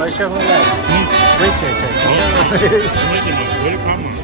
Başa falan. Выйти. Welcome.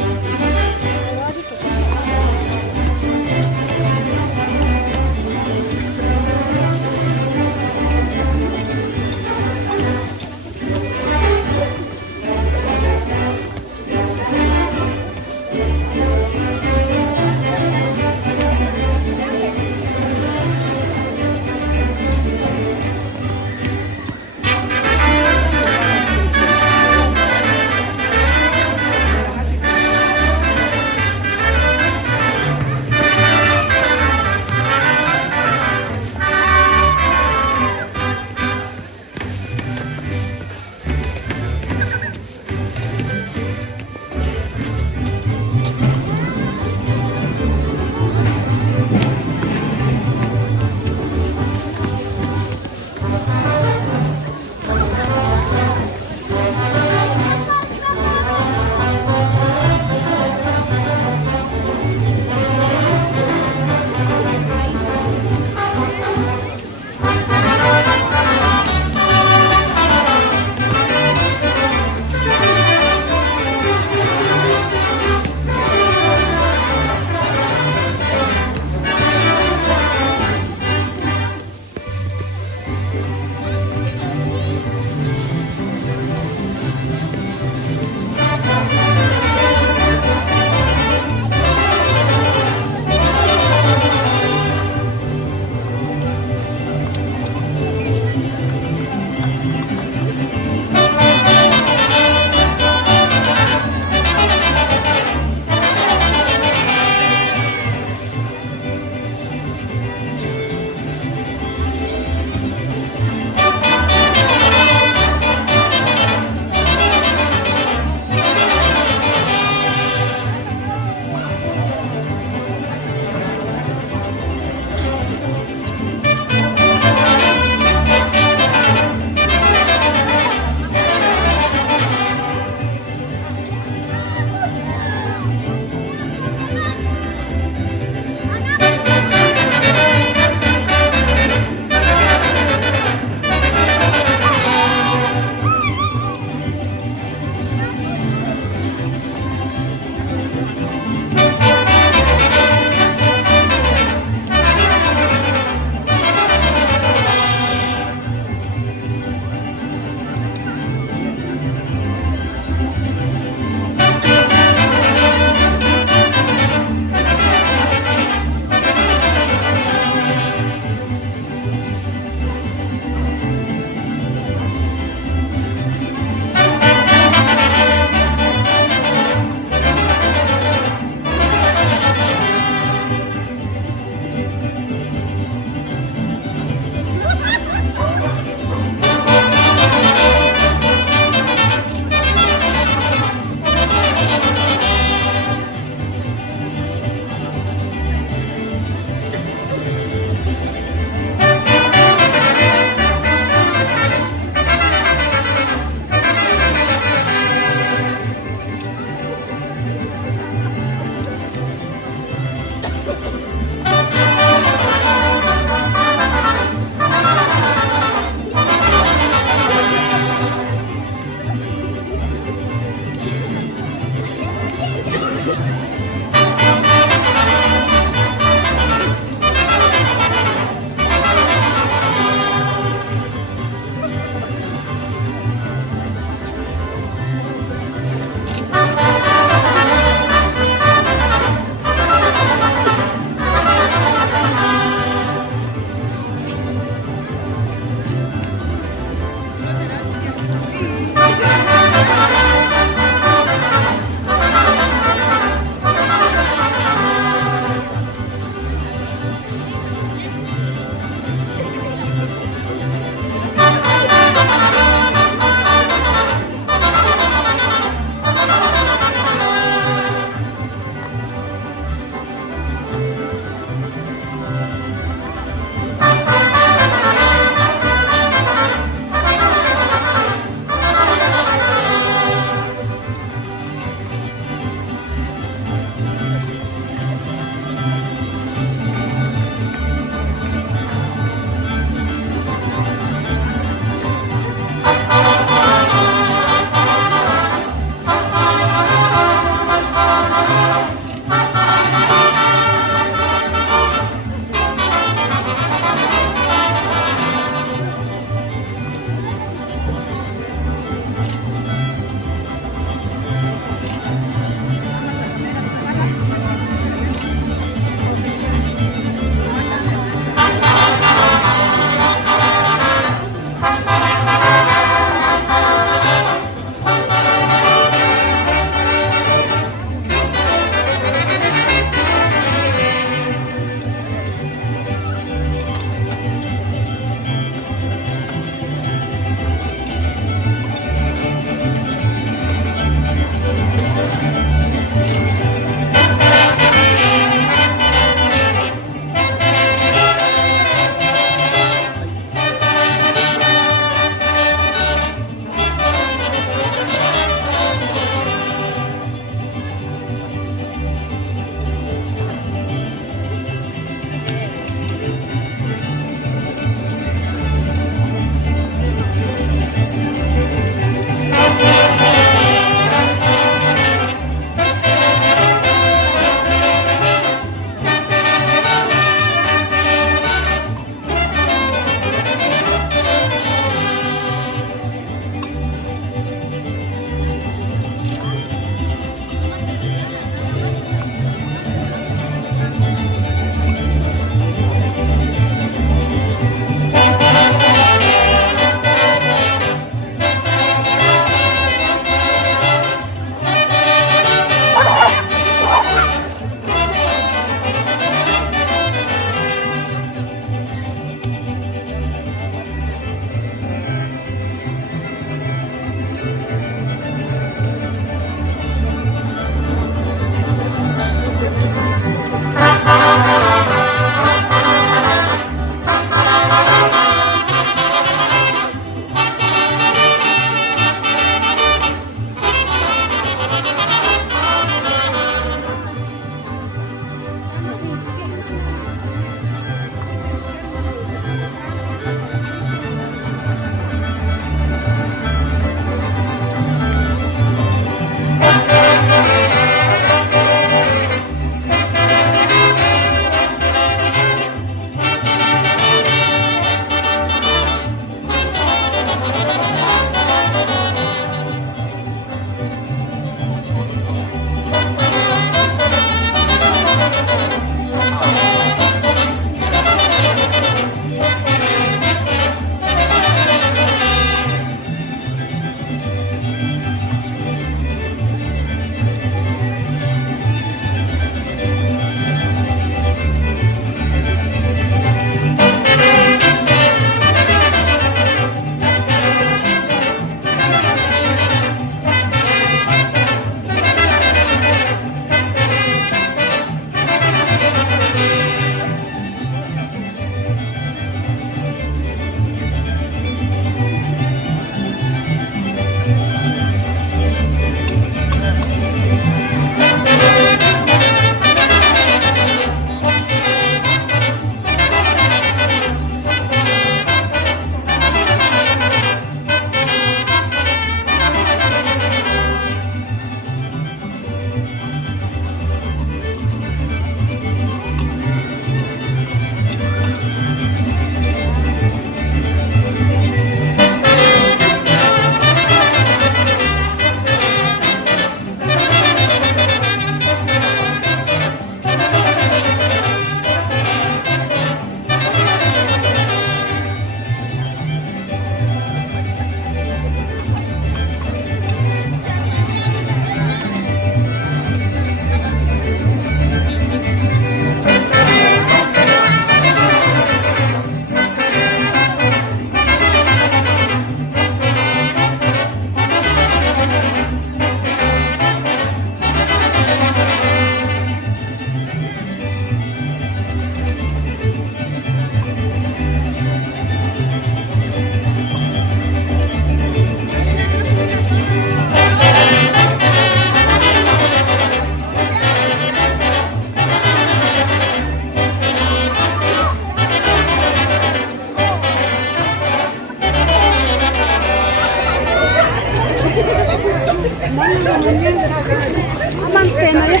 Aman pena ya.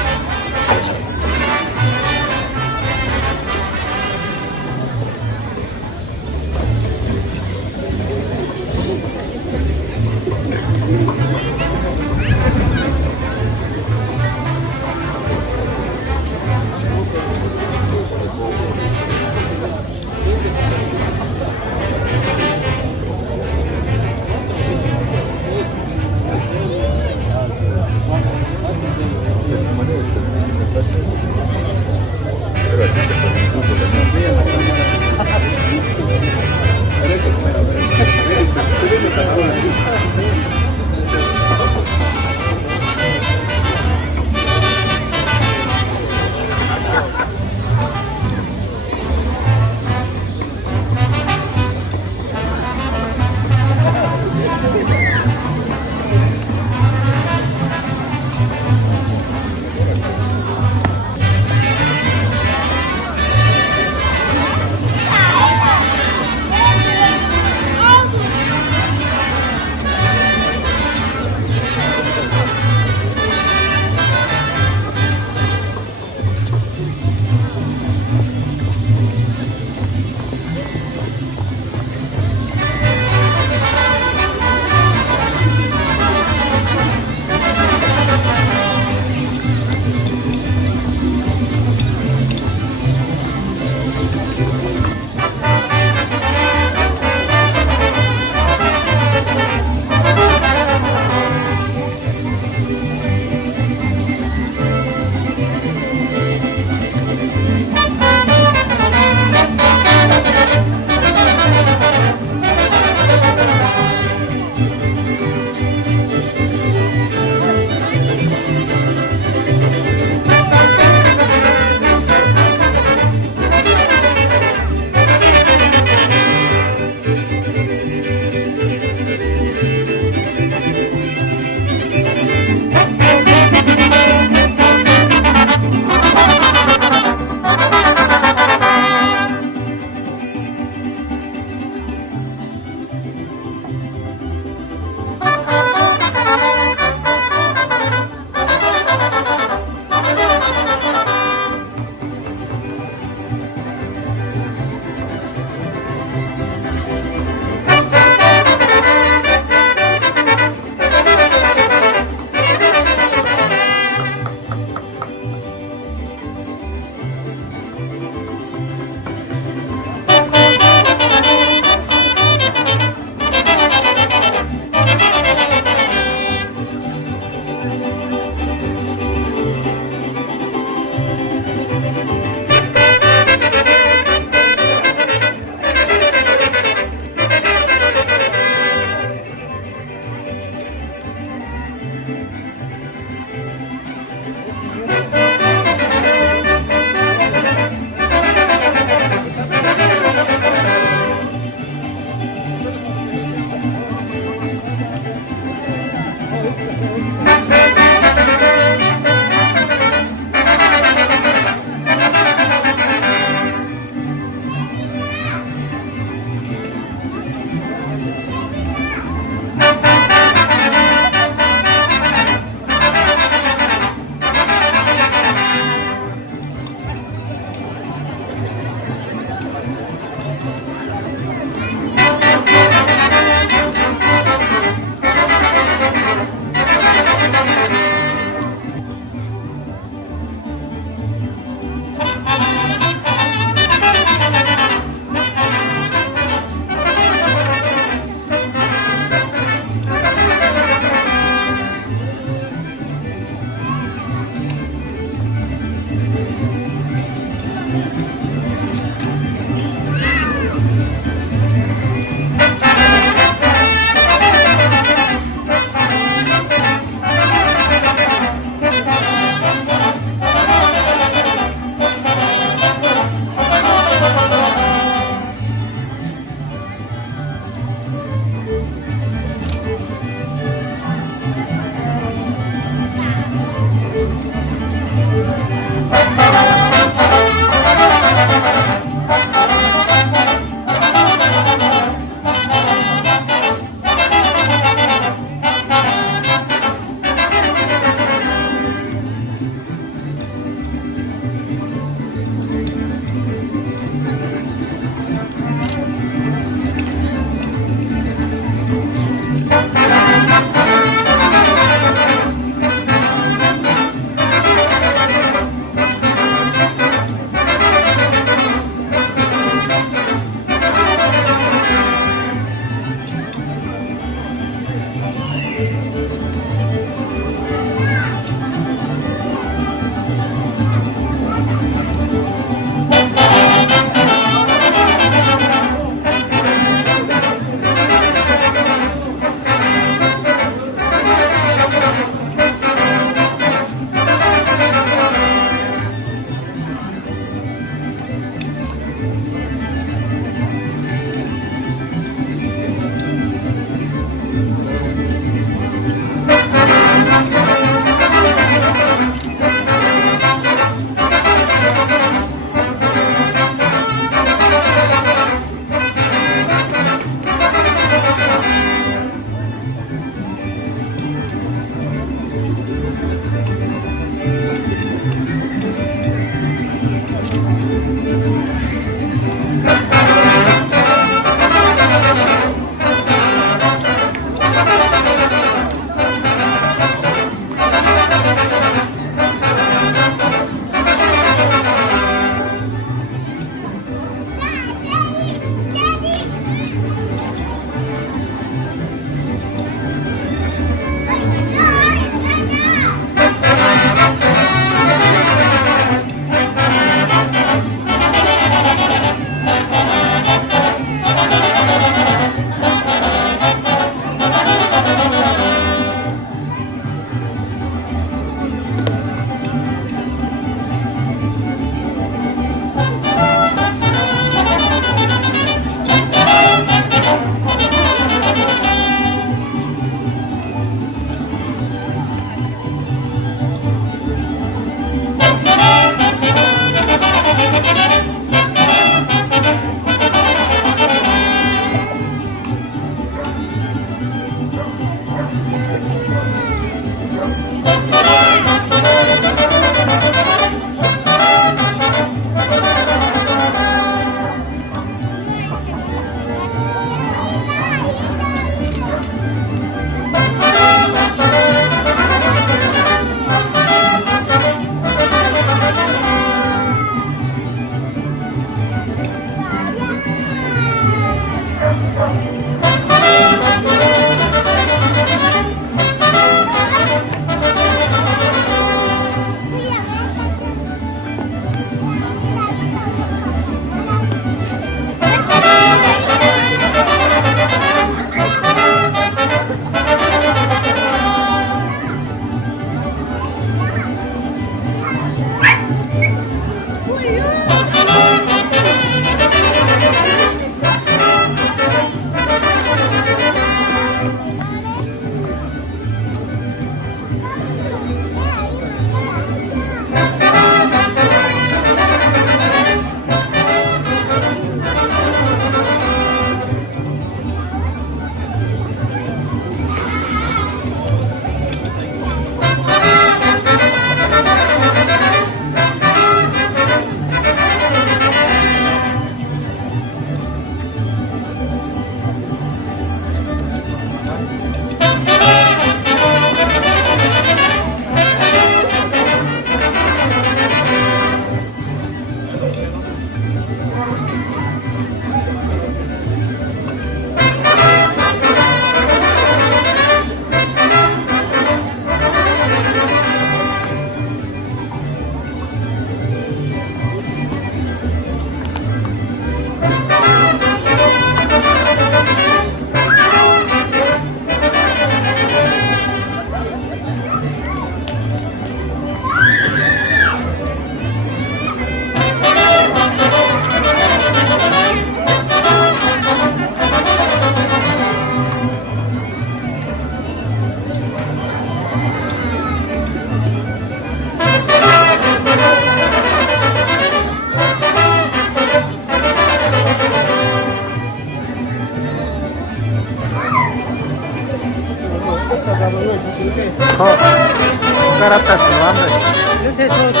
barata su hambre. Ese es otro.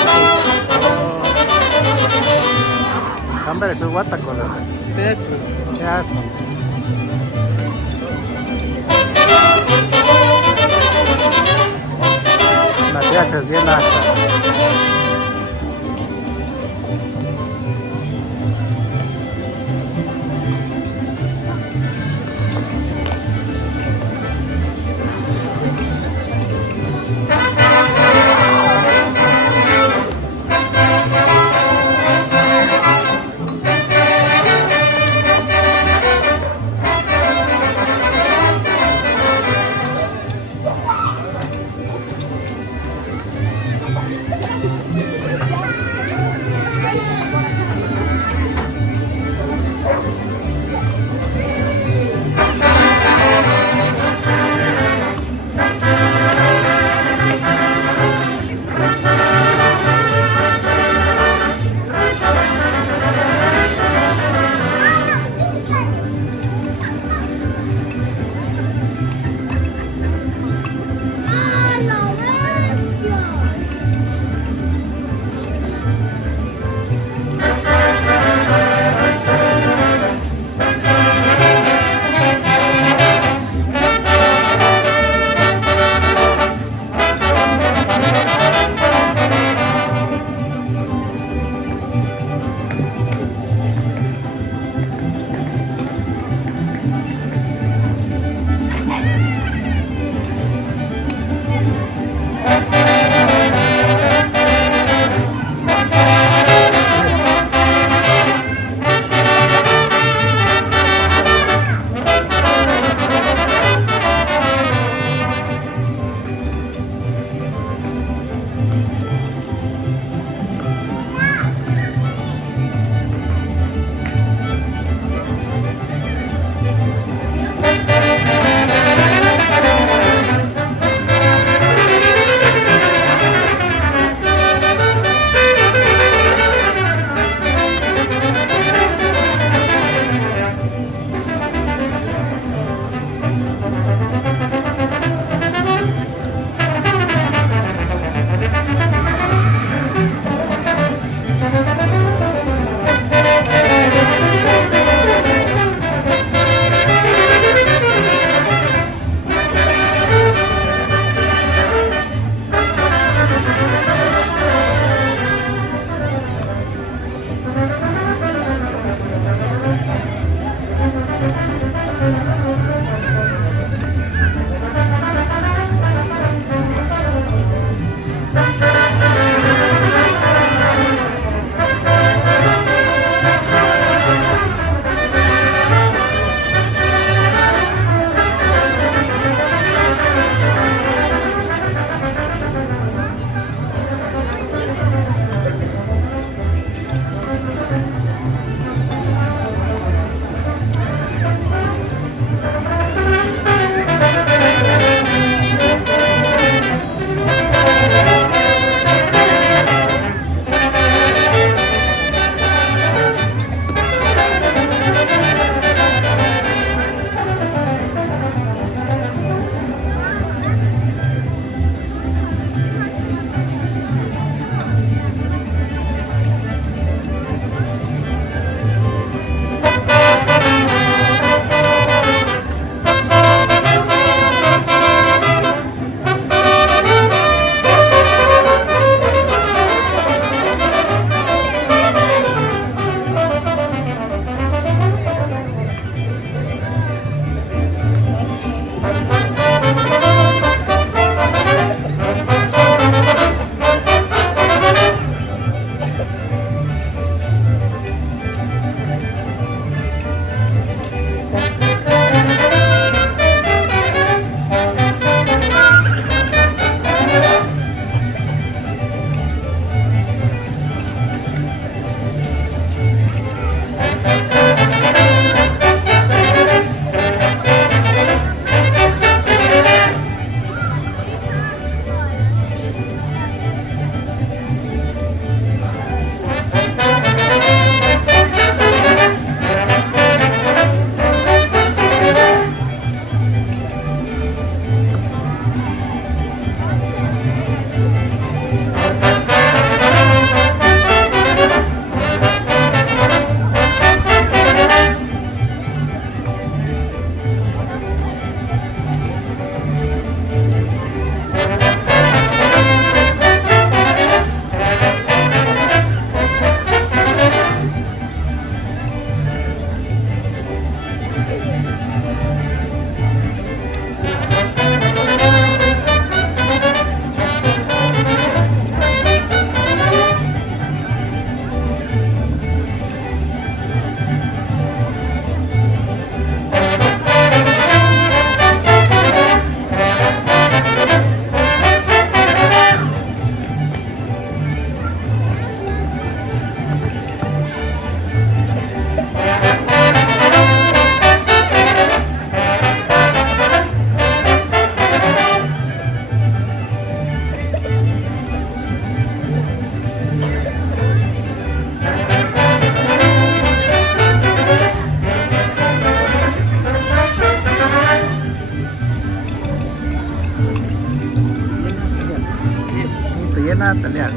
Hambre su guatacola. Pedazo. Ya son. Las gracias llenas. Natalia.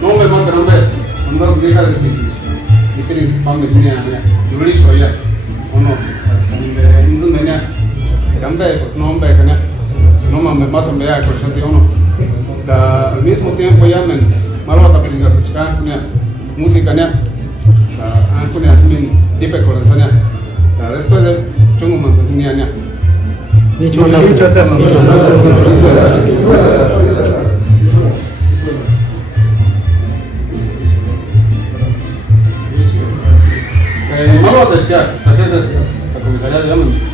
No me matan, hombre. Onda llega desde y quieren vamos a ya yuri soya uno inzun menya gambe no hombre kana no mames más hombre ya por ejemplo uno da al mismo tiempo llamen malo ta pinga escuchar música nya ankunya min tipe corazón después de chungo manzanilla nya malo a descar, tarjetas a comisariado llaman.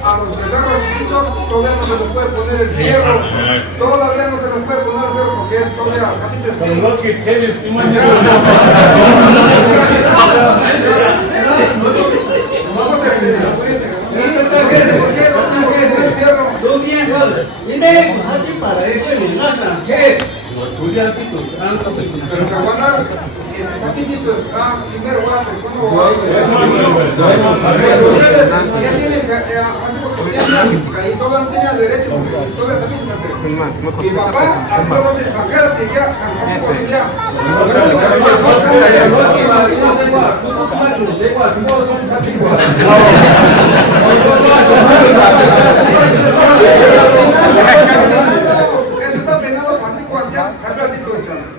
A los becerros chiquitos todavía no se les puede poner el fierro, todavía no se les puede poner el fierro porque es todavía primero ahí todavía no tenía derecho, todavía mi papá hasta los enfacarte ya, eso está penado para 5 años ya, sacadito de chano.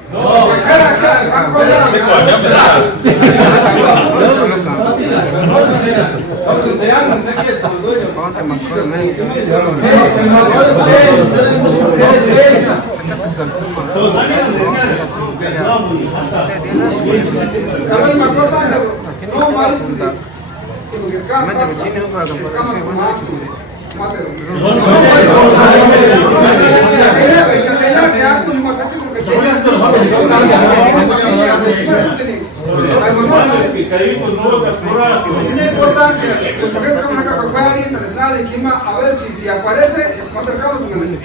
A ver si aparece, es cuando acabamos en el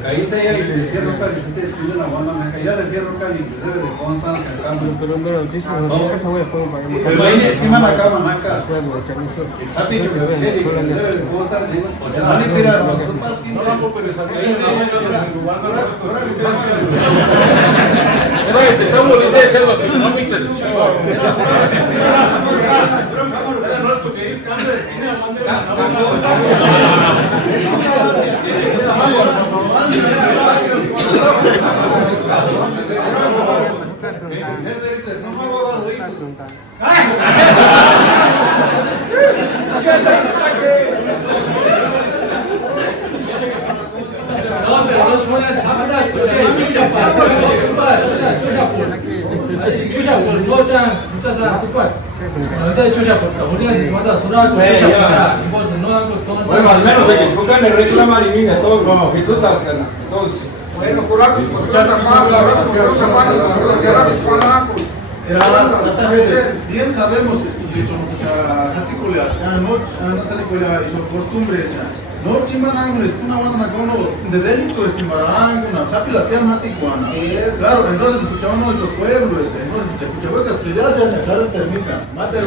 Ahí está ya el fierro cali, si ustedes escriben la banda, la caída del fierro cali, debe de Constanza, el cambio. Pero esquema la cama, acá. Está dicho que debe de Constanza, van a tirar los sopas que no, pero esa estamos diciendo selva económica. No escuchéis, cáncer, tiene amante. Bueno, al menos de que Chocán le reclaman y mira, todos como Jesús bueno, por algo, pues otra bien sabemos que no se le puede costumbre no chimanang una banda de delito estimarán una sapi la tía más iguana claro entonces escuchamos nuestro pueblo entonces te escuchaba que ya se claro termina mate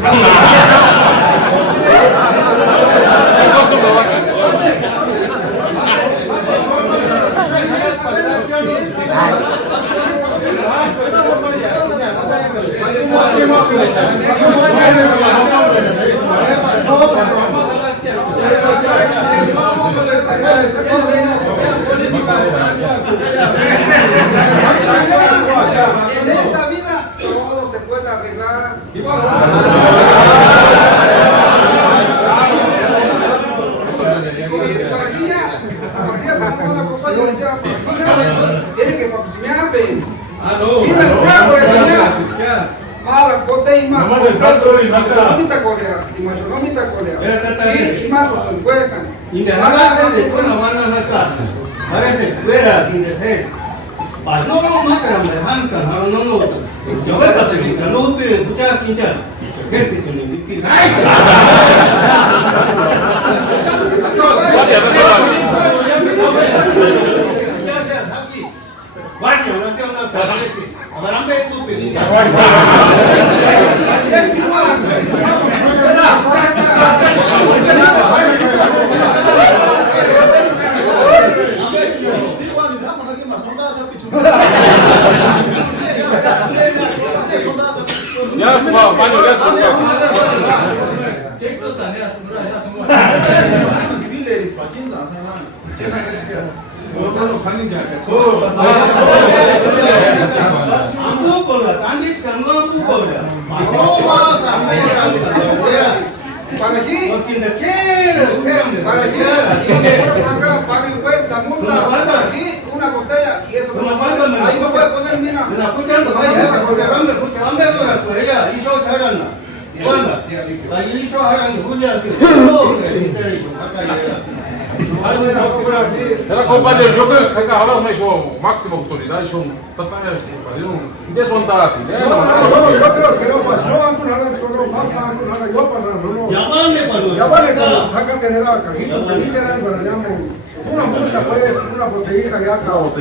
en esta vida todo se puede arreglar. Tiene que patrocinar, nomás el plato y mata. Para aquí, paguen pues la multa, aquí una botella y eso ahí no puede poner mina. Era compadre, eu penso que acaba mais o máximo autoridade, são tatanhas, não são tarapi, né? Yo creo que no pasa, no van a poner no pasa, yo para no. Ya vale cuando saca tener a cajito, ni será para allá una multa pues, una botellita ya acabó.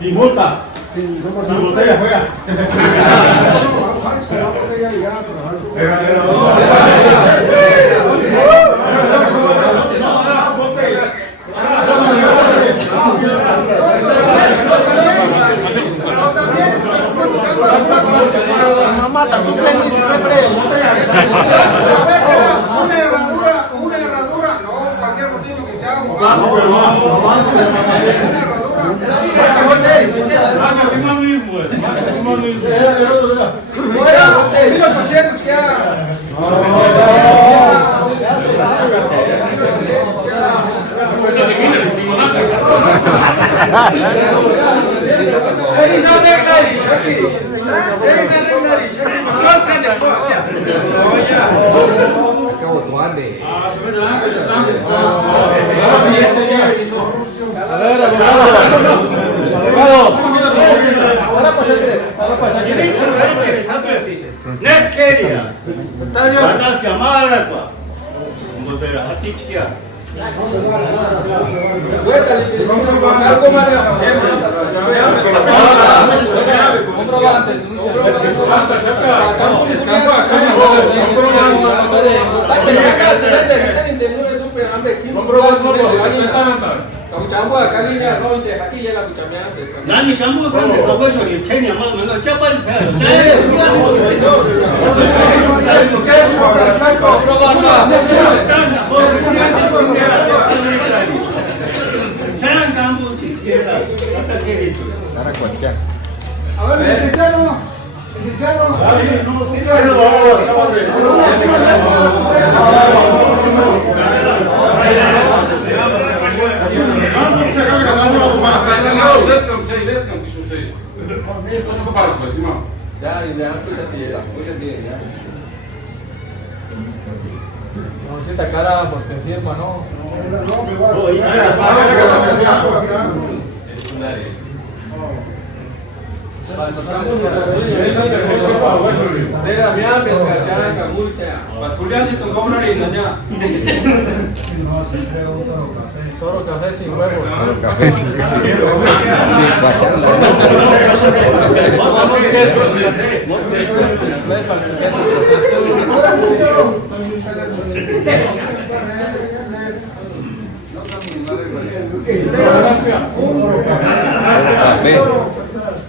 Sin multa. Sin botella juega. Una herradura, no, cualquier motivo que echamos. Nani kamu sana sababu ni Kenya mama na chapa Ya, pues ya te llega. No, si te cara porque firma, ¿no? Toro café sin huevos. Café sin café.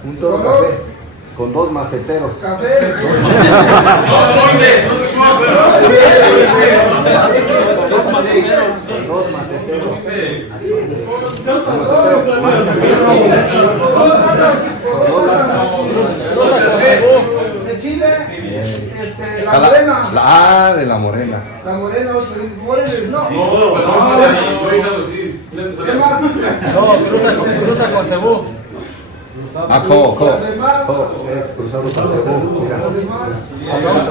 Un toro café. Con 2 maceteros. Dos maceteros. De Chile, la morena. De la morena. La morena, no. ¿Qué más? No, cruza con cebú. Es cruzado con cebú.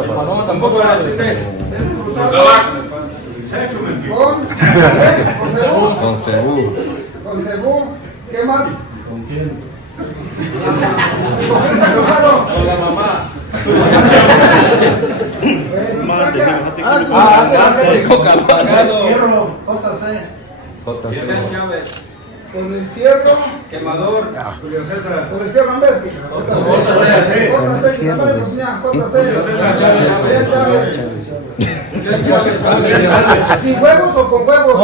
Paloma tampoco era de usted. Con cebú. Con cebú. ¿Qué más? ¿Con quién? Con la mamá. Hierro, JC. Con el fierro. Quemador. Julio César. Con el fierro Ambes. ¿Sin huevos o con huevos?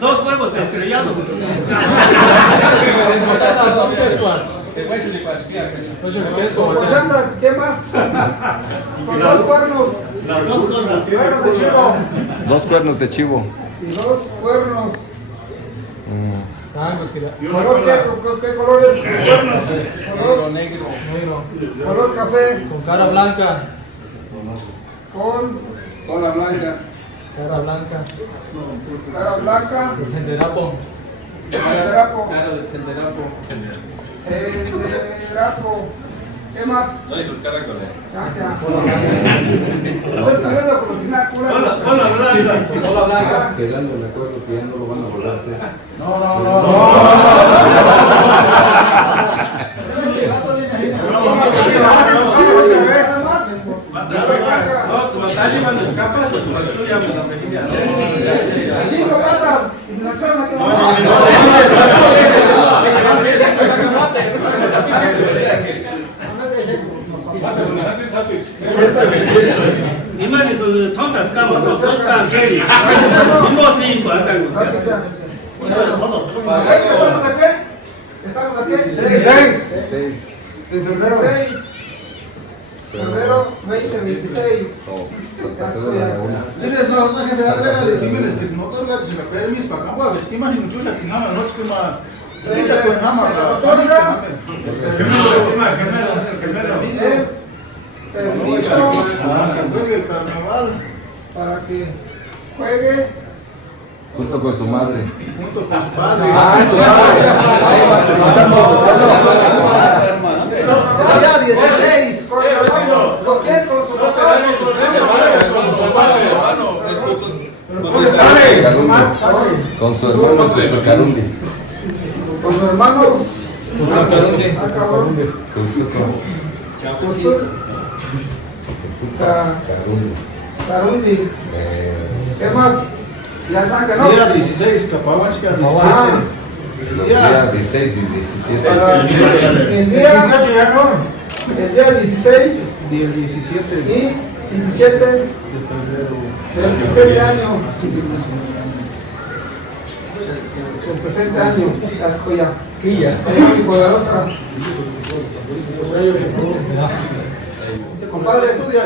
Dos huevos estrellados. ¿Qué más? Con 2 cuernos. Las dos cosas. Cuernos de chivo. 2 cuernos de chivo. Y 2 cuernos. ¿Qué colores? Color negro. Color café. Con cara blanca. Con la blanca. Cara blanca. Cara blanca. Tenderapo. Tenderapo. Cara de tenderapo. Tenderapo. ¿Qué más? No hay sus caracoles. Cola blanca. Quedando de acuerdo que ya no lo van a volver a hacer. Imani son tontas camas, no tontas series. Mismo 5, ¿Estamos aquí? 16. Febrero 2026. Tienes no jefe agrégale Jiménez que no otorga si me permis para campo que imagino chucha que nada noche que más chucha con nada Permiso para que juegue el carnaval para que juegue Junto con su madre. junto con su padre. Su madre. Ya 16. ¿Con quién? Con su Con su hermano, con su carundi. Con su hermano. Carundi. ¿Qué más? Ya saben que no. Día 16, Capahuanchica 17. Día 16 y 17. El día 16 y el 17 y 17 del presente año. El presente año, las Coyaquilla, y poderosa. Compadre, estudia,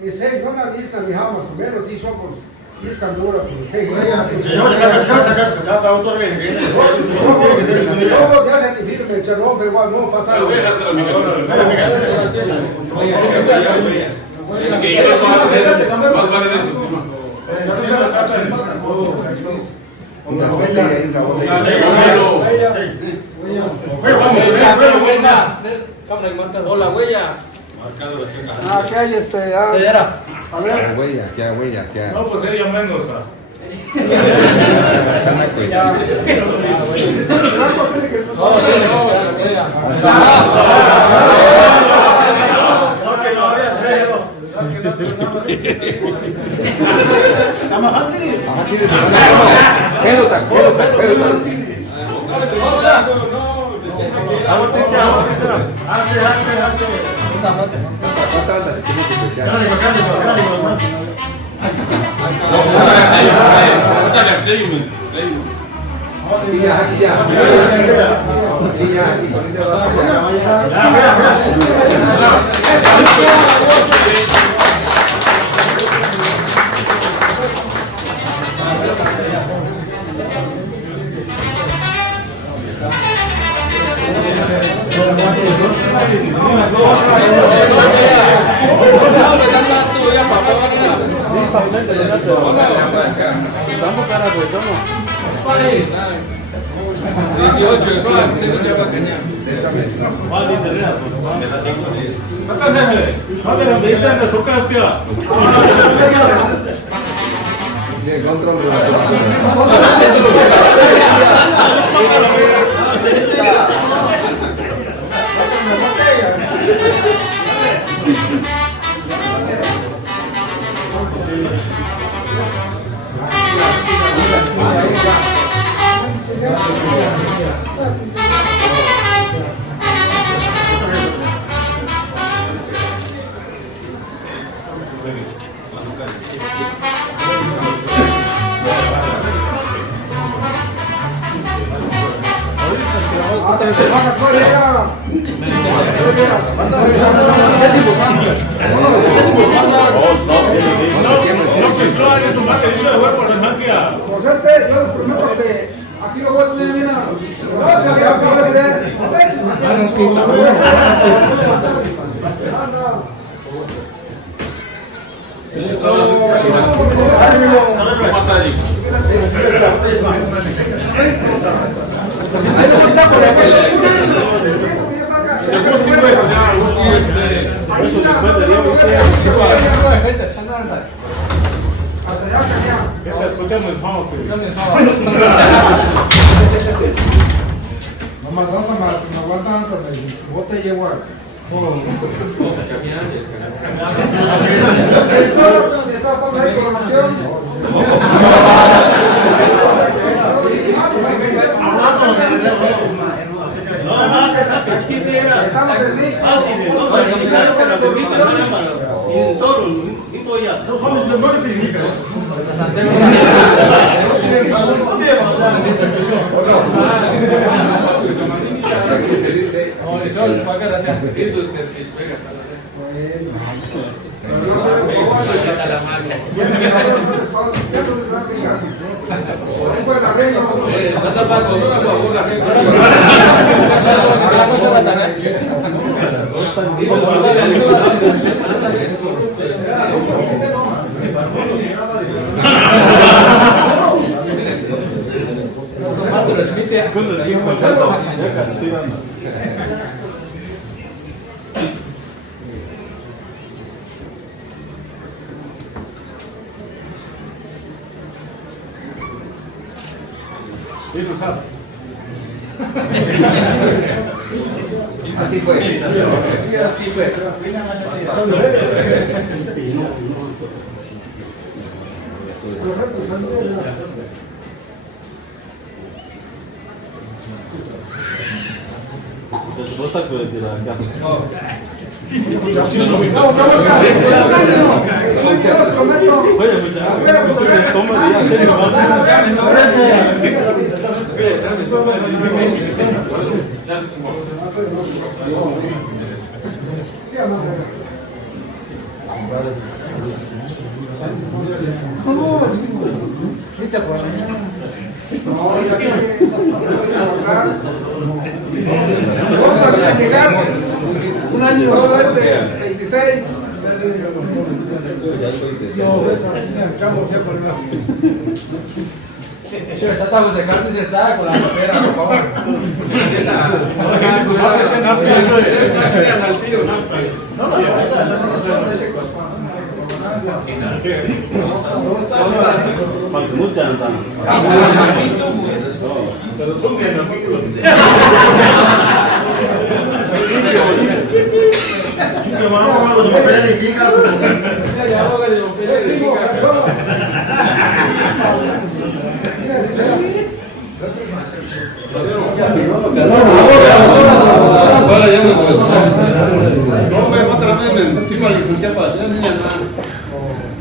Y sé, yo una lista, ni más o menos, sí somos listas duras, pero sé. Luego ya se te firme, Chernobyl, igual no pasa. Hola, huella. Ah, ¿qué hay este? Ah, a ver. ¿Qué huella? No, pues sería Mendoza. Aquí lo voy a tener, mira. No, se acaba de hacer. Nomás vas a matar, no aguanta tanto, si vos te llevo a... No, además esa pesquisa era fácil, ¿no? Para explicar que la pesquisa no era malo. Y en toro, y voy a. No le pedí Aquí se dice. Eso es que pegas a la Eso sabe. Así fue. Así fue. Viste por la mañana. No, ya que vamos a planificar un año todo 26. Yo estaba secando y se estaba con la papera, por favor.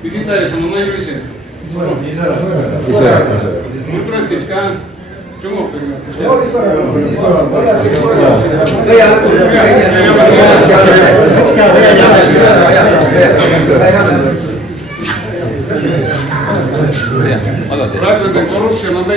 Visita de San Manuel y dice, otro es que ¿cómo? Rápido de corrupción, no me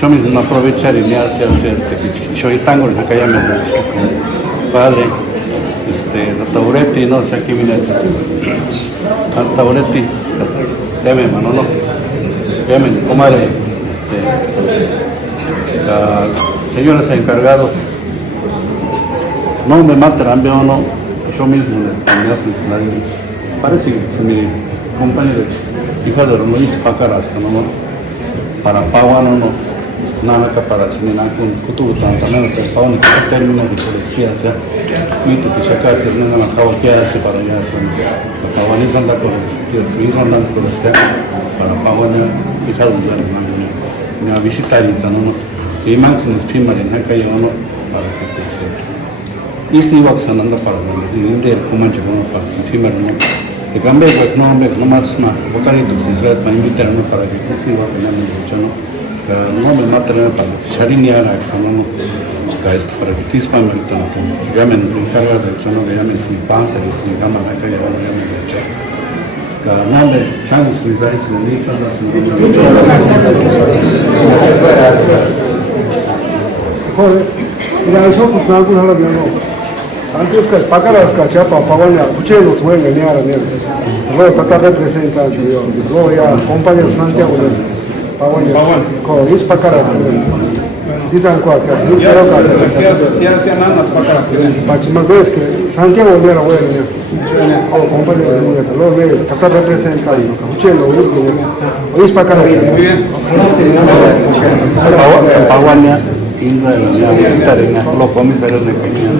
Yo mismo aprovechar y hacer yo tango el que ya me padre Taureti no sé aquí viene Taureti deme Manolo deme comadre señores encargados no me matarán veo no yo mismo les parece que se mi compañero hija de no dice pacaras no para Pauano no nada que para China con Kutu también que Pauano que termina de policía sea mito que se acaba de no la acabo que hace para allá acabo ni anda con que andan con este para Pauano hija de una visita y no y más en espima en acá yo no para que este ni va a ser nada para el día como yo no para espima no de cambio no más vocalito se suele para invitarme para que te siga hablando mucho no me matan para sharinia la examen para que te spam el llamen encarga de eso no llamen sin pan pero sin gama la que llevan llamen de hecho cada nombre changos ni sai se ni para joder mira eso pues alguna la no antes que pácaras cachapa pagona cuchillo fue venía a ver luego tata representa yo luego ya compañero Santiago pagona con es pácaras dicen cualquier ya se andan las pácaras Pachimagüe es que Santiago volvió a la huella o compañero luego tata representa cuchillo es pácaras bien pagona Indra la visita de los comisarios de Kenia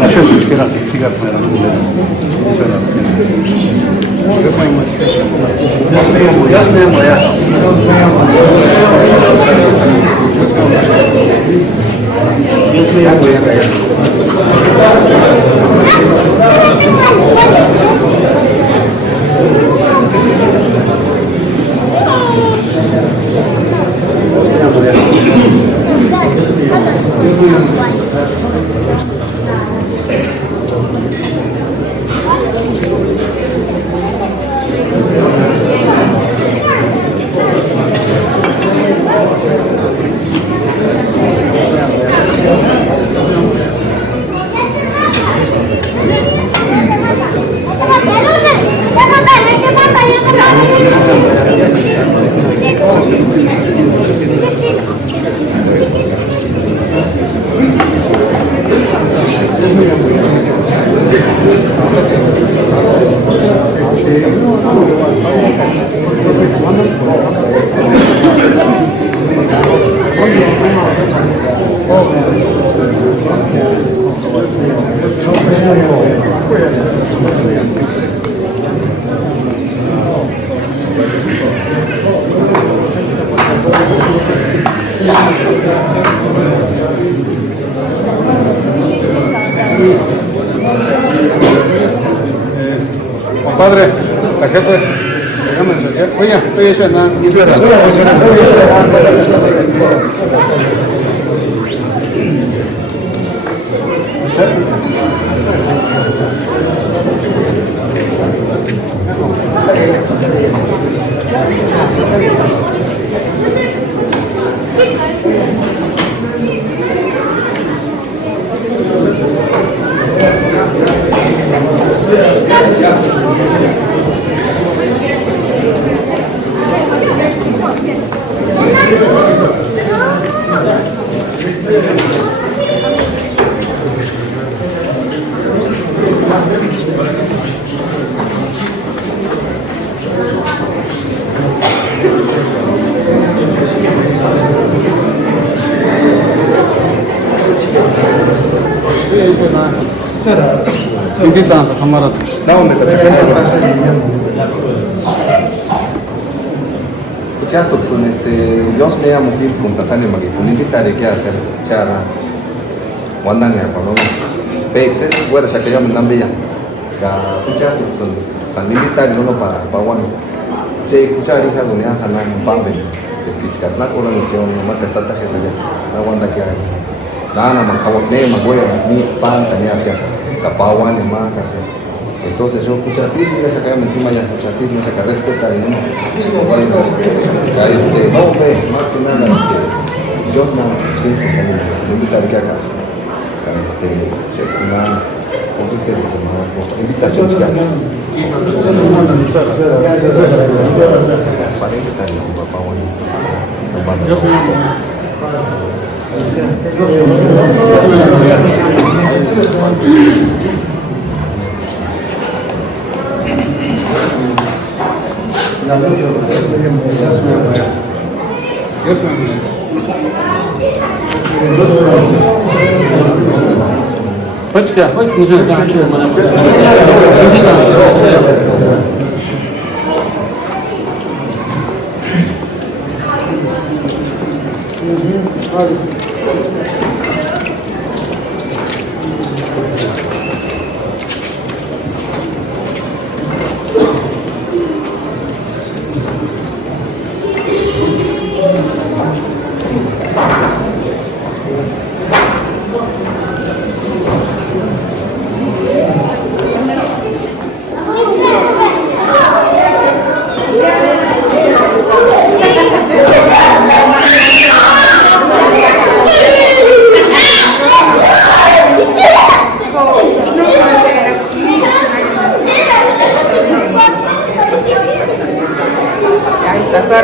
la gente que era siga para la Padre, la jefe, oye, Shannon. Intentando samara. Kuchato son jos me llamo Fitz con Tasani Magitz, ni quitare que hacer chara. Wandan ya cuando pexes fuera ya que yo me dan bella. Ka kuchato son san militar no para wan. Che kuchari ka dunia sana pambe. Es que chicas na cola lo que no mata tata gente ya. Na wanda que hace. Nada más kawakne magoya ni pan también hacia. Kapawan y más casi. Entonces yo escuché me saca encima ya me saca respetar y no no ve más que nada yo no tienes que también se me invita aquí acá ¿cómo se dice? Invitación chica parece que tal papá yo soy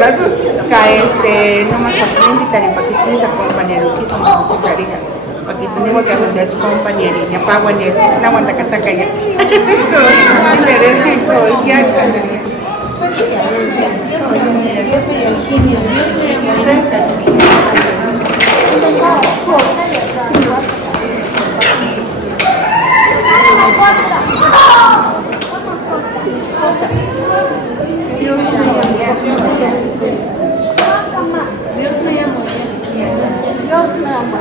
horas no más para invitar para que tienes acompañar que somos de Cariga para que tenemos que hacer de compañero y ya pago ni una aguanta que saca ya Dios me amo.